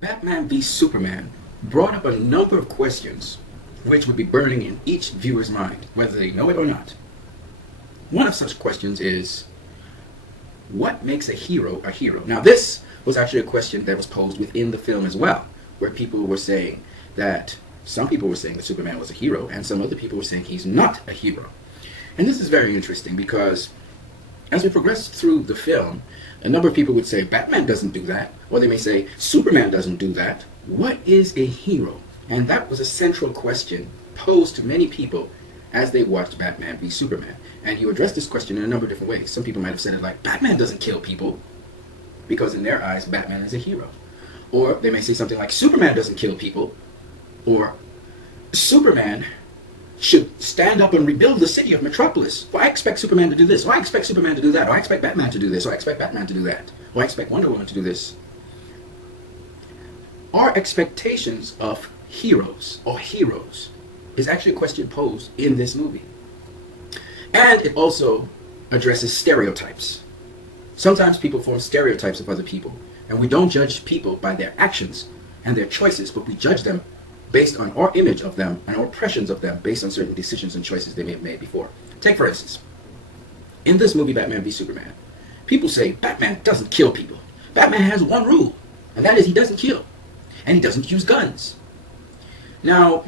Batman v Superman brought up a number of questions which would be burning in each viewer's mind, whether they know it or not. One of such questions is, what makes a hero a hero? Now, this was actually a question that was posed within the film as well, where people were saying that some people were saying that Superman was a hero, and some other people were saying he's not a hero. And this is very interesting because as we progress through the film, a number of people would say Batman doesn't do that, or they may say Superman doesn't do that. What is a hero? And that was a central question posed to many people as they watched Batman v Superman. And you address this question in a number of different ways. Some people might have said it like, Batman doesn't kill people, because in their eyes, Batman is a hero. Or they may say something like, Superman doesn't kill people, or Superman should stand up and rebuild the city of Metropolis. Well, I expect Superman to do this. Or I expect Superman to do that. Or I expect Batman to do this. Or I expect Batman to do that. Or I expect Wonder Woman to do this. Our expectations of heroes or heroes is actually a question posed in this movie. And it also addresses stereotypes. Sometimes people form stereotypes of other people, and we don't judge people by their actions and their choices, but we judge them based on our image of them and our impressions of them based on certain decisions and choices they may have made before. Take, for instance, in this movie, Batman v Superman, people say Batman doesn't kill people. Batman has one rule, and that is he doesn't kill, and he doesn't use guns. Now,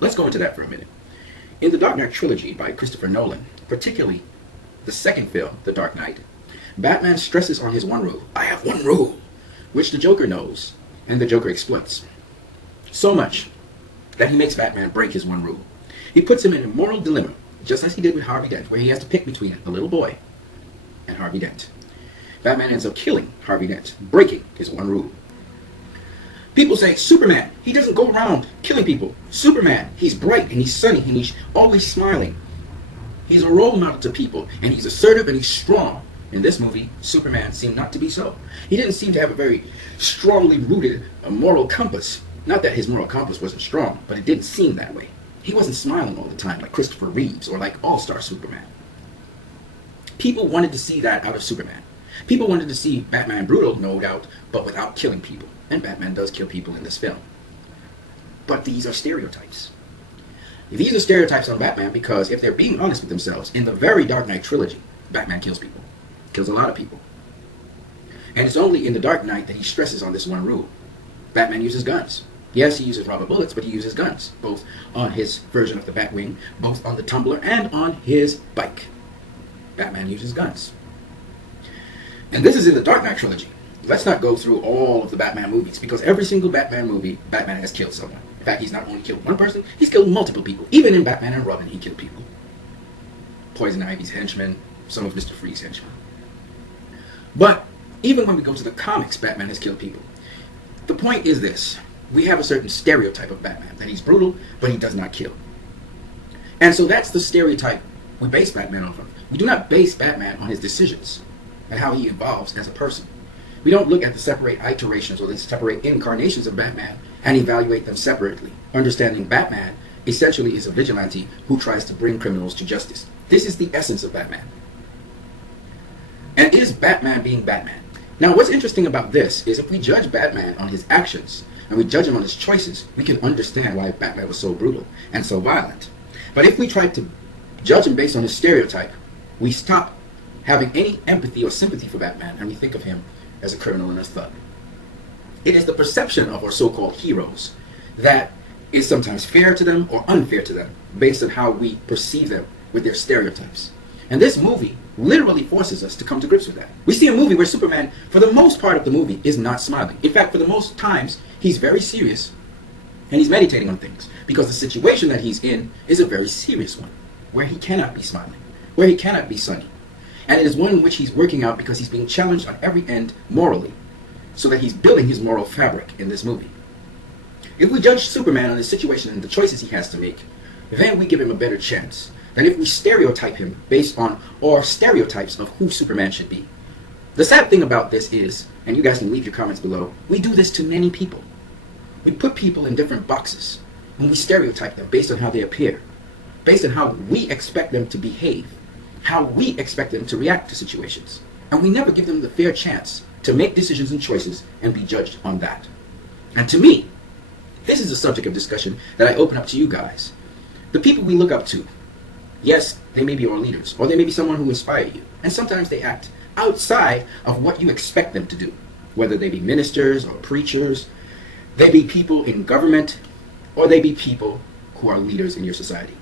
let's go into that for a minute. In the Dark Knight trilogy by Christopher Nolan, particularly the second film, The Dark Knight, Batman stresses on his one rule. I have one rule, which the Joker knows, and the Joker exploits. So much that he makes Batman break his one rule. He puts him in a moral dilemma, just as he did with Harvey Dent, where he has to pick between the little boy and Harvey Dent. Batman ends up killing Harvey Dent, breaking his one rule. People say, Superman, he doesn't go around killing people. Superman, he's bright and he's sunny and he's always smiling. He's a role model to people, and he's assertive and he's strong. In this movie, Superman seemed not to be so. He didn't seem to have a very strongly rooted moral compass. Not that his moral compass wasn't strong, but it didn't seem that way. He wasn't smiling all the time like Christopher Reeves or like All-Star Superman. People wanted to see that out of Superman. People wanted to see Batman brutal, no doubt, but without killing people. And Batman does kill people in this film. But these are stereotypes. These are stereotypes on Batman because if they're being honest with themselves, in the very Dark Knight trilogy, Batman kills people. Kills a lot of people. And it's only in the Dark Knight that he stresses on this one rule. Batman uses guns. Yes, he uses rubber bullets, but he uses guns, both on his version of the Batwing, both on the Tumbler, and on his bike. Batman uses guns. And this is in the Dark Knight trilogy. Let's not go through all of the Batman movies, because every single Batman movie, Batman has killed someone. In fact, he's not only killed one person, he's killed multiple people. Even in Batman and Robin, he killed people. Poison Ivy's henchmen, some of Mr. Freeze's henchmen. But even when we go to the comics, Batman has killed people. The point is this. We have a certain stereotype of Batman, that he's brutal, but he does not kill. And so that's the stereotype we base Batman off of. We do not base Batman on his decisions and how he evolves as a person. We don't look at the separate iterations or the separate incarnations of Batman and evaluate them separately, understanding Batman essentially is a vigilante who tries to bring criminals to justice. This is the essence of Batman. And is Batman being Batman? Now, what's interesting about this is if we judge Batman on his actions and we judge him on his choices, we can understand why Batman was so brutal and so violent. But if we try to judge him based on his stereotype, we stop having any empathy or sympathy for Batman and we think of him as a criminal and a thug. It is the perception of our so-called heroes that is sometimes fair to them or unfair to them based on how we perceive them with their stereotypes. And this movie literally forces us to come to grips with that. We see a movie where Superman, for the most part of the movie, is not smiling. In fact, for the most times, he's very serious and he's meditating on things because the situation that he's in is a very serious one where he cannot be smiling, where he cannot be sunny. And it is one in which he's working out because he's being challenged on every end morally so that he's building his moral fabric in this movie. If we judge Superman on his situation and the choices he has to make, then we give him a better chance than if we stereotype him based on our stereotypes of who Superman should be. The sad thing about this is, and you guys can leave your comments below, we do this to many people. We put people in different boxes and we stereotype them based on how they appear, based on how we expect them to behave, how we expect them to react to situations. And we never give them the fair chance to make decisions and choices and be judged on that. And to me, this is a subject of discussion that I open up to you guys. The people we look up to, yes, they may be our leaders, or they may be someone who inspires you. And sometimes they act outside of what you expect them to do, whether they be ministers or preachers, they be people in government, or they be people who are leaders in your society.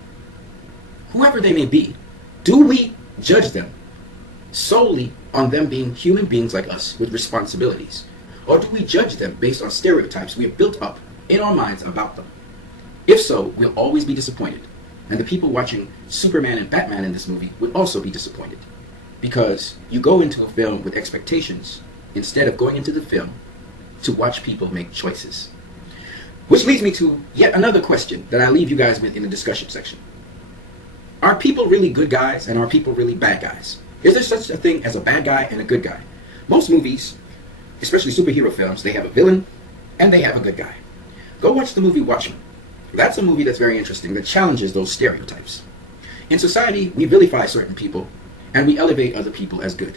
Whoever they may be, do we judge them solely on them being human beings like us with responsibilities? Or do we judge them based on stereotypes we have built up in our minds about them? If so, we'll always be disappointed. And the people watching Superman and Batman in this movie would also be disappointed. Because you go into a film with expectations instead of going into the film to watch people make choices. Which leads me to yet another question that I leave you guys with in the discussion section. Are people really good guys and are people really bad guys? Is there such a thing as a bad guy and a good guy? Most movies, especially superhero films, they have a villain and they have a good guy. Go watch the movie Watchmen. That's a movie that's very interesting, that challenges those stereotypes. In society, we vilify certain people and we elevate other people as good.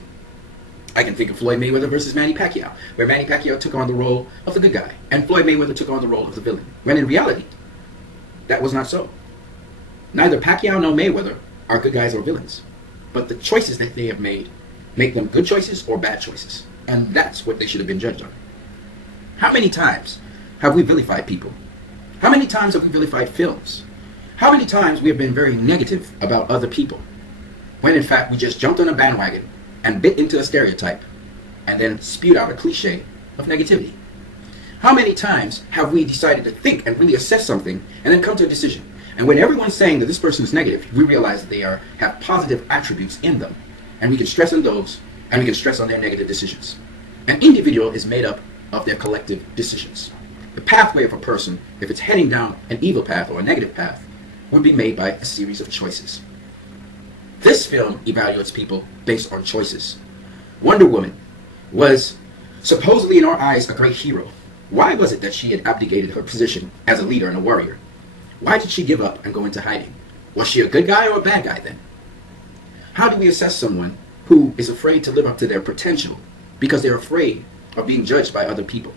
I can think of Floyd Mayweather versus Manny Pacquiao, where Manny Pacquiao took on the role of the good guy and Floyd Mayweather took on the role of the villain, when in reality, that was not so. Neither Pacquiao nor Mayweather are good guys or villains, but the choices that they have made make them good choices or bad choices, and that's what they should have been judged on. How many times have we vilified people? How many times have we vilified films? How many times we have been very negative about other people, when in fact we just jumped on a bandwagon and bit into a stereotype and then spewed out a cliche of negativity? How many times have we decided to think and really assess something and then come to a decision? And when everyone's saying that this person is negative, we realize that they have positive attributes in them. And we can stress on those, and we can stress on their negative decisions. An individual is made up of their collective decisions. The pathway of a person, if it's heading down an evil path or a negative path, would be made by a series of choices. This film evaluates people based on choices. Wonder Woman was supposedly in our eyes a great hero. Why was it that she had abdicated her position as a leader and a warrior? Why did she give up and go into hiding? Was she a good guy or a bad guy then? How do we assess someone who is afraid to live up to their potential because they're afraid of being judged by other people?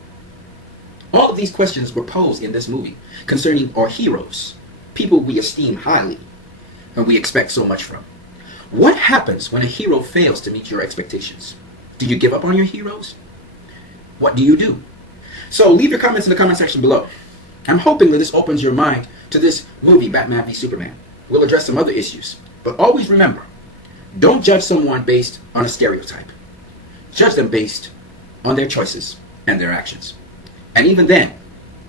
All of these questions were posed in this movie concerning our heroes, people we esteem highly and we expect so much from. What happens when a hero fails to meet your expectations? Do you give up on your heroes? What do you do? So leave your comments in the comment section below. I'm hoping that this opens your mind to this movie, Batman v Superman. We'll address some other issues, but always remember, don't judge someone based on a stereotype. Judge them based on their choices and their actions. And even then,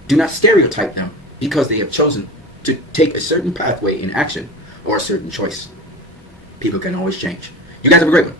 do not stereotype them because they have chosen to take a certain pathway in action or a certain choice. People can always change. You guys have a great one.